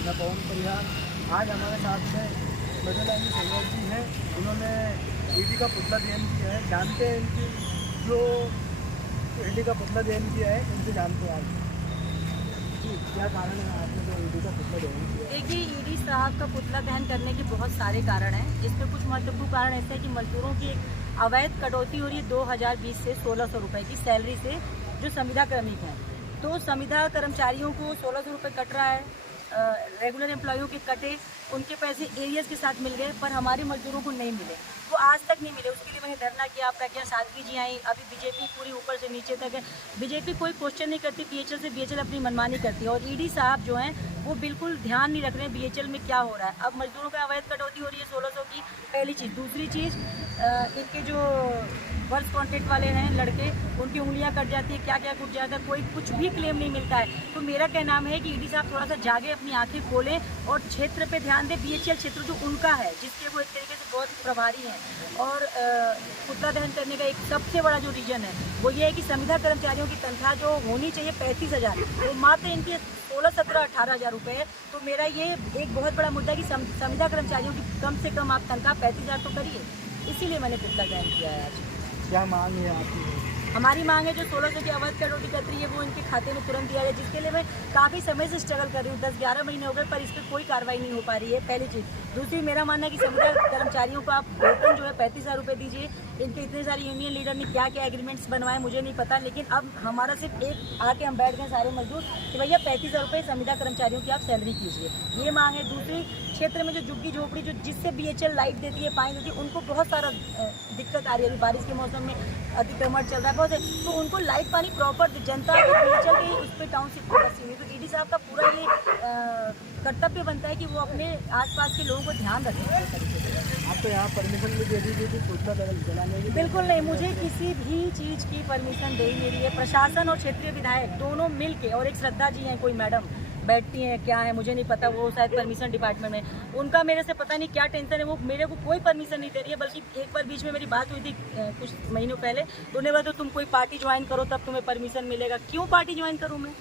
मैं पवन परिहार। आज हमारे साथ में मधुलानी सहयोग जी हैं, उन्होंने ईडी का पुतला दहन किया है। जानते हैं इनकी जो ईडी का पुतला दहन किया है, इनसे जानते हैं आज जी क्या कारण है आपने जो ईडी का पुतला दहन किया है। देखिए, ईडी साहब का पुतला दहन करने के बहुत सारे कारण हैं। इसमें कुछ महत्वपूर्ण कारण ऐसे हैं कि मजदूरों की एक अवैध कटौती हो रही है 2020 से 1600 रुपये की सैलरी से, जो संविदा कर्मिक हैं। तो संविदा कर्मचारियों को 1600 रुपये कट रहा है, रेगुलर एम्प्लॉयों के कटे, उनके पैसे एरियर्स के साथ मिल गए, पर हमारे मजदूरों को नहीं मिले। वो आज तक नहीं मिले। उसके लिए मैंने धरना किया, प्रज्ञा साध्वी जी आई, अभी बीजेपी पूरी ऊपर से नीचे तक है। बीजेपी कोई क्वेश्चन नहीं करती, बीएचएल से बीएचएल अपनी मनमानी करती है। और ईडी साहब जो हैं वो बिल्कुल ध्यान नहीं रख रहे हैं बीएचएल में क्या हो रहा है। अब मजदूरों का अवैध कटौती हो रही है 1600 की, पहली चीज़। दूसरी चीज़, इनके जो वर्क कॉन्ट्रैक्ट वाले हैं लड़के, उनकी उंगलियां कट जाती है, क्या क्या कट जाता है, कोई कुछ भी क्लेम नहीं मिलता है। तो मेरा कहना है कि ईडी साहब थोड़ा सा जागे, अपनी आंखें खोलें और क्षेत्र पे ध्यान दें। बीएचएल क्षेत्र जो उनका है, जिसके वो एक तरीके से बहुत प्रभारी हैं। और पुतला दहन करने का एक सबसे बड़ा जो रीजन है वो ये है कि संविदा कर्मचारियों की तनख्वाह जो होनी चाहिए 35,000, वो मात्र इनकी 16, 17, 18,000 रुपये है। तो मेरा ये एक बहुत बड़ा मुद्दा है कि संविदा कर्मचारियों की कम से कम आप तनख्वाह 35,000 तो करिए। इसीलिए मैंने पुतला दहन किया है आज। क्या मांग है आपकी? हमारी मांग है जो 1600 की अवैध कटौती कर रही है वो इनके खाते में तुरंत दिया जाए, जिसके लिए मैं काफ़ी समय से स्ट्रगल कर रही हूँ। 10-11 महीने हो गए, पर इस पर कोई कार्रवाई नहीं हो पा रही है, पहली चीज़। दूसरी, मेरा मानना है कि संविदा कर्मचारियों को आप वेतन जो है 35,000 रुपये दीजिए। इनके इतने सारे यूनियन लीडर ने क्या क्या एग्रीमेंट्स बनवाए मुझे नहीं पता, लेकिन अब हमारा सिर्फ एक आके हम बैठ गए सारे मजदूर कि भैया 35,000 रुपये संविदा कर्मचारियों की आप सैलरी कीजिए, ये मांग है। दूसरी, क्षेत्र में जो झुग्गी झोपड़ी जो जिससे बीएचएल लाइट देती है, पानी देती है, उनको बहुत सारा दिक्कत आ रही है। अभी बारिश के मौसम में अतिक्रमण चल रहा है बहुत है, तो उनको लाइट पानी प्रॉपर जनता को बीएचएल के उस पर टाउनशिप को सीमित। तो ईडी साहब का पूरा ये कर्तव्य बनता है कि वो अपने आसपास के लोगों को ध्यान रखें इस तरीके से। आपको यहाँ परमिशन भी दे दी थी पुतला जलाने की? बिल्कुल नहीं, मुझे किसी भी चीज़ की परमिशन दे ही नहीं रही है। प्रशासन और क्षेत्रीय विधायक दोनों मिल के, और एक श्रद्धा जी हैं, कोई मैडम बैठती हैं, क्या है मुझे नहीं पता, वो शायद परमिशन डिपार्टमेंट में, उनका मेरे से पता नहीं क्या टेंशन है। वो मेरे को कोई परमिशन नहीं दे रही है। बल्कि एक बार बीच में मेरी बात हुई थी कुछ महीनों पहले, तो उन्होंने बोला तो तुम कोई पार्टी ज्वाइन करो तब तुम्हें परमिशन मिलेगा। क्यों पार्टी ज्वाइन करूँ मैं?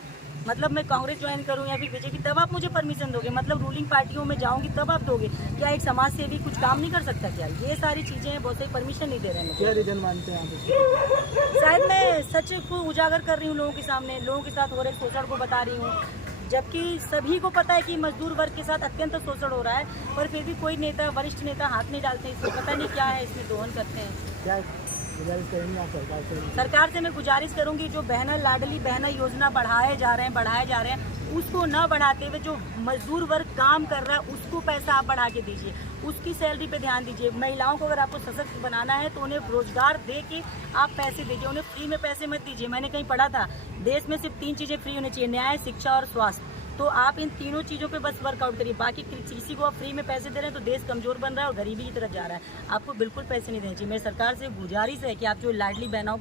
मतलब मैं कांग्रेस ज्वाइन करूं या फिर बीजेपी, तब आप मुझे परमिशन दोगे? मतलब रूलिंग पार्टियों में जाऊंगी तब आप दोगे? क्या एक समाज सेवी कुछ काम नहीं कर सकता क्या? ये सारी चीज़ें हैं, बहुत सारी परमिशन नहीं दे रहे हैं। क्या रीजन मानते हैं आप? शायद मैं सच को उजागर कर रही हूँ लोगों के सामने, लोगों के साथ हो रहे शोषण को बता रही हूँ, जबकि सभी को पता है कि मजदूर वर्ग के साथ अत्यंत शोषण हो रहा है, पर फिर भी कोई नेता, वरिष्ठ नेता हाथ नहीं डालते हैं इसमें। पता नहीं क्या है इसमें दोहन करते हैं। क्या गुजारिश करेंगे आप सरकार से? सरकार से मैं गुजारिश करूंगी, जो बहना लाडली बहना योजना बढ़ाए जा रहे हैं, उसको न बढ़ाते हुए जो मजदूर वर्ग काम कर रहा है उसको पैसा आप बढ़ा के दीजिए, उसकी सैलरी पे ध्यान दीजिए। महिलाओं को अगर आपको सशक्त बनाना है तो उन्हें रोजगार दे के आप पैसे दीजिए, उन्हें फ्री में पैसे मत दीजिए। मैंने कहीं पढ़ा था देश में सिर्फ 3 चीज़ें फ्री होनी चाहिए, न्याय, शिक्षा और स्वास्थ्य। तो आप इन तीनों चीज़ों पे बस वर्कआउट करिए। बाकी किसी को आप फ्री में पैसे दे रहे हैं तो देश कमजोर बन रहा है और गरीबी की तरफ जा रहा है। आपको बिल्कुल पैसे नहीं देने चाहिए। मेरी सरकार से गुजारिश है कि आप जो लाडली बहनों